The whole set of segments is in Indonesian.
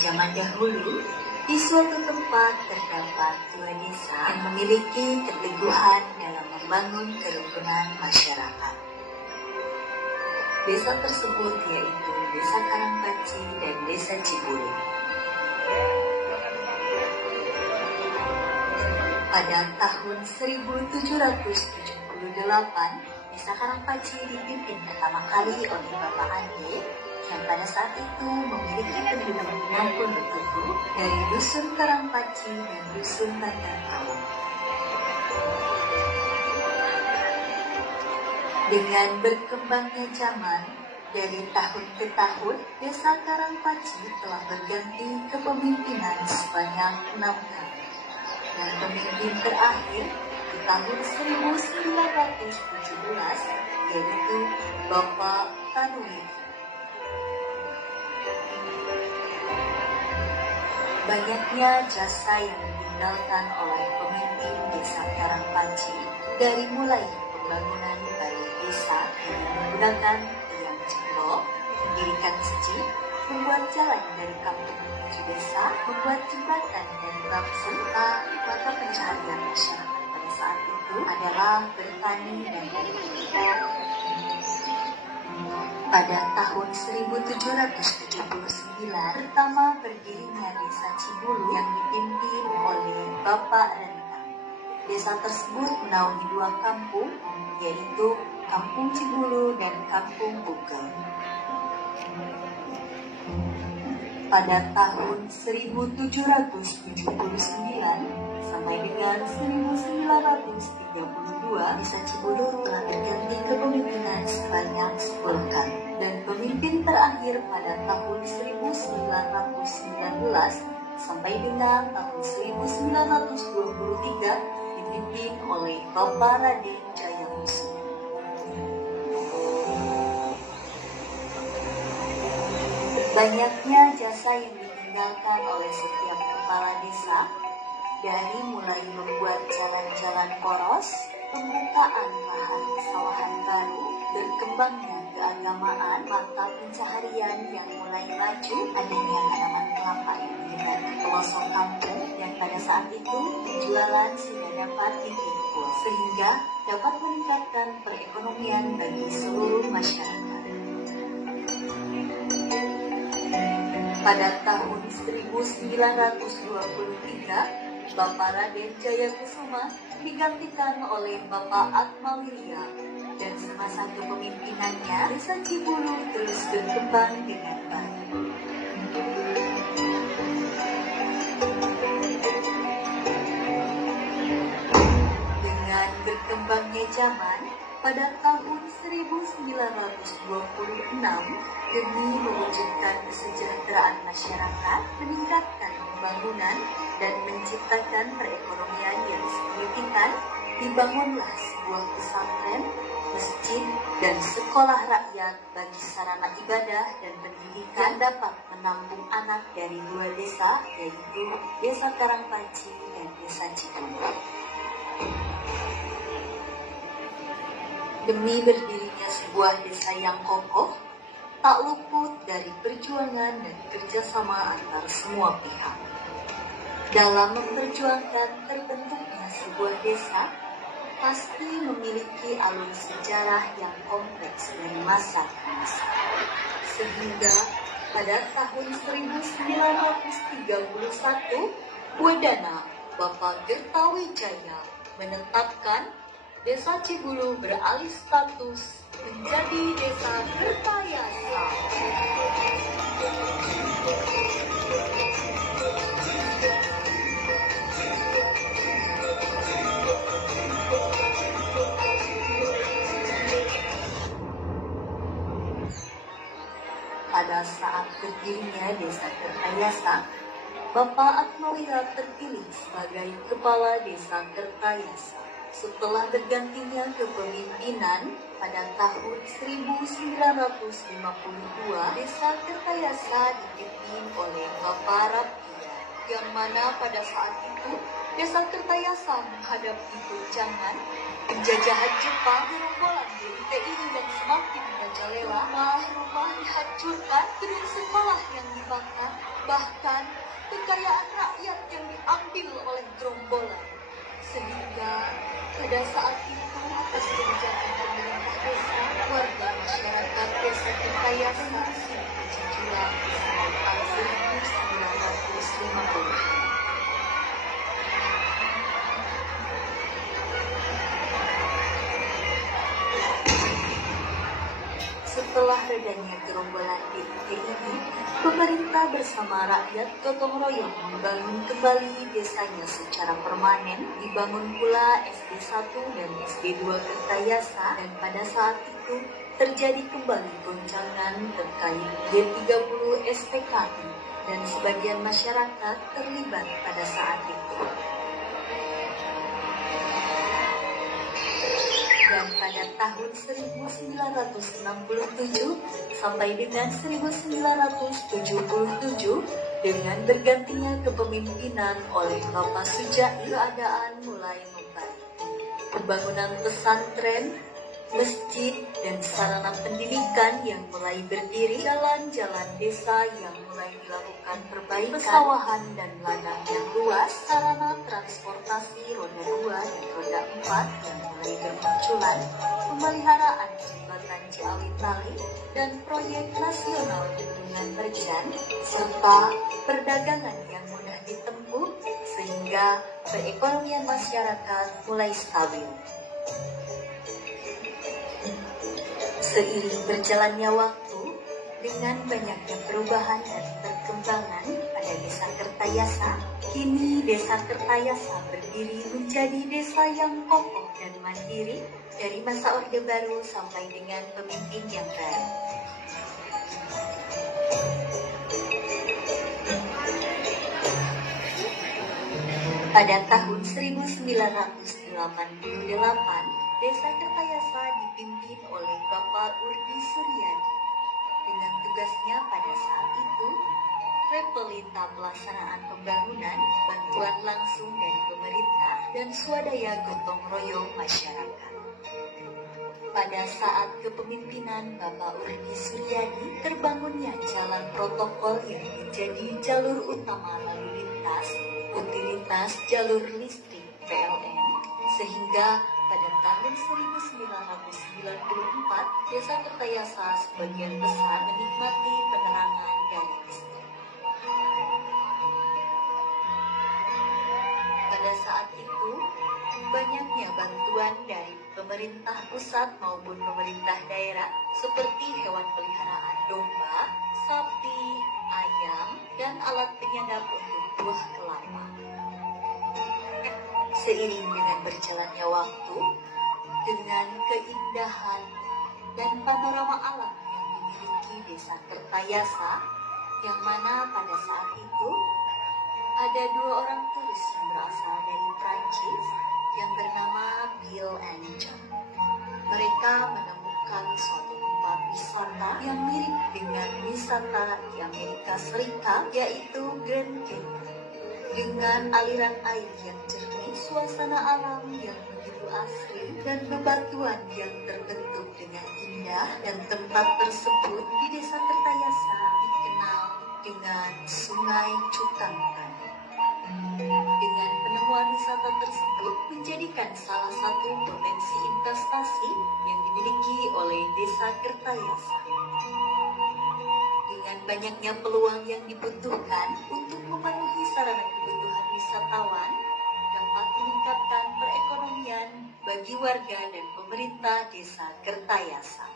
zaman dahulu, di suatu tempat terdapat dua desa yang memiliki keteguhan dalam membangun kerukunan masyarakat. Desa tersebut yaitu Desa Karangpaci dan Desa Cibulu. Pada tahun 1778, Desa Karangpaci dipimpin pertama kali oleh Bapak Ande yang pada saat itu memiliki penduduk 60 dari Dusun Karangpaci dan Dusun Bandar Kawung. Dengan berkembangnya zaman, dari tahun ke tahun, Desa Karangpaci telah berganti kepemimpinan sebanyak 6 kali. Dan pemimpin terakhir di tahun 1917 yaitu Bapak Tanuri. Banyaknya jasa yang ditinggalkan oleh pemimpin Desa Karangpaci, dari mulai pembangunan balai desa dengan menggunakan tiang cendol, mendirikan masjid, membuat jalan dari kampung menuju desa, membuat jembatan dari bambu, serta mata pencaharian masyarakat pada saat itu adalah bertani dan berkebun. Pada tahun 1779, pertama berdirinya Desa Cibulu yang dipimpin oleh Bapak Rentang. Desa tersebut menaungi dua kampung, yaitu Kampung Cibulu dan Kampung Bukel. Pada tahun 1779 sampai dengan 1932, Desa Cibulu telah berganti kepemimpinan sebanyak 10 kali. Dan pemimpin terakhir pada tahun 1919 sampai dengan tahun 1923 dipimpin oleh Bapak Raden Jayakusuma. Banyaknya jasa yang ditinggalkan oleh setiap kepala desa, dari mulai membuat jalan-jalan poros, pembukaan lahan sawahan baru, berkembangnya keagamaan, mata pencaharian yang mulai maju, adanya tanaman kelapa yang menyebar ke pelosok kampung, dan pada saat itu penjualan sudah dapat ditimpul, sehingga dapat meningkatkan perekonomian bagi seluruh masyarakat. Pada tahun 1923, Bapak Raden Jayakusuma digantikan oleh Bapak Atmawirya, dan semasa kepemimpinannya, Desa Cibulu terus berkembang dengan baik. Dengan berkembangnya zaman, pada tahun 1926, demi mewujudkan kesejahteraan masyarakat, meningkatkan pembangunan, dan menciptakan perekonomian yang signifikan, dibangunlah sebuah pesantren, masjid, dan sekolah rakyat bagi sarana ibadah dan pendidikan yang dapat menampung anak dari dua desa, yaitu Desa Karangpaci dan Desa Cibulu. Demi berdirinya sebuah desa yang kokoh, tak luput dari perjuangan dan kerjasama antar semua pihak. Dalam memperjuangkan terbentuknya sebuah desa, pasti memiliki alur sejarah yang kompleks dari masa ke masa. Sehingga pada tahun 1931, Wedana Bapak Gertawijaya menetapkan Desa Cibulu beralih status menjadi Desa Kertayasa. Pada saat berdirinya Desa Kertayasa, Bapak Atmawirya terpilih sebagai Kepala Desa Kertayasa. Setelah bergantinya kepemimpinan pada tahun 1952, Desa Kertayasa dipimpin oleh Bapak Rapia, yang mana pada saat itu Desa Kertayasa menghadapi goncangan penjajahan Jepang. Gerombolan gerita ini yang semakin merajalela. Rumah dihancurkan, gedung sekolah yang dibakar, bahkan kekayaan rakyat yang diambil oleh gerombolan. Sehingga pada saat itu atas kebijakan pemerintah desa, warga masyarakat desa Kertayasa mengungsi ke Cijulang tahun 1950. Setelah redanya gerombolan DIY ini, pemerintah bersama rakyat gotong royong membangun kembali desanya secara permanen. Dibangun pula SD 1 dan SD 2 Kertayasa, dan pada saat itu terjadi kembali goncangan terkait G30 SPKI dan sebagian masyarakat terlibat pada saat itu. Dan pada tahun 1967 sampai dengan 1977, dengan bergantinya kepemimpinan oleh Bapak Sujai, keadaan mulai membaik. Pembangunan pesantren, masjid, dan sarana pendidikan yang mulai berdiri, jalan-jalan desa yang mulai dilakukan perbaikan, persawahan dan ladang yang luas, sarana transportasi roda 2 dan roda 4 yang mulai bermunculan, pemeliharaan jembatan Ciawi Tali, dan proyek nasional bendungan Merjan, serta perdagangan yang mudah ditempuh, sehingga perekonomian masyarakat mulai stabil. Seiring berjalannya waktu, dengan banyaknya perubahan dan perkembangan pada desa Kertayasa, kini desa Kertayasa berdiri menjadi desa yang kokoh dan mandiri dari masa Orde Baru sampai dengan pemimpin yang baru. Pada tahun 1988, Desa Kertayasa dipimpin oleh Bapak Urdi Suryadi. Dengan tugasnya pada saat itu, repelita pelaksanaan pembangunan, bantuan langsung dari pemerintah, dan swadaya gotong royong masyarakat. Pada saat kepemimpinan Bapak Urdi Suryadi, terbangunnya jalan protokol yang menjadi jalur utama lalu lintas, utilitas jalur listrik PLN, sehingga pada tahun 1994, Desa Kertayasa sebagian besar menikmati penerangan dari listrik. Pada saat itu, banyaknya bantuan dari pemerintah pusat maupun pemerintah daerah seperti hewan peliharaan domba, sapi, ayam, dan alat penyadap untuk buah kelapa. Seiring dengan berjalannya waktu, dengan keindahan dan panorama alam yang dimiliki Desa Kertayasa, yang mana pada saat itu ada 2 orang turis yang berasal dari Prancis yang bernama Bill and John. Mereka menemukan suatu tempat wisata yang mirip dengan wisata di Amerika Serikat, yaitu Grand Canyon. Dengan aliran air yang jernih, suasana alam yang begitu asri, dan bebatuan yang terbentuk dengan indah, dan tempat tersebut di Desa Kertayasa dikenal dengan Sungai Cukangkan. Dengan penemuan wisata tersebut menjadikan salah satu potensi investasi yang dimiliki oleh Desa Kertayasa. Dengan banyaknya peluang yang dibutuhkan untuk memenuhi sarana kebutuhan wisatawan, dapat meningkatkan perekonomian bagi warga dan pemerintah Desa Kertayasa.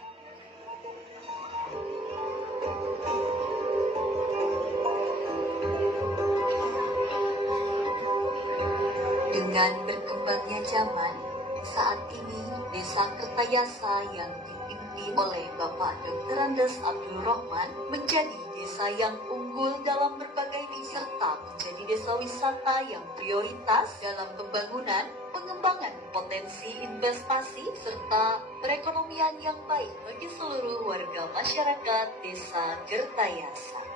Dengan berkembangnya zaman, saat ini Desa Kertayasa yang dipimpin oleh Bapak Dr. Andes Abdul Rahman menjadi desa yang unggul dalam berbagai serta menjadi desa wisata yang prioritas dalam pembangunan, pengembangan potensi investasi, serta perekonomian yang baik bagi seluruh warga masyarakat Desa Kertayasa.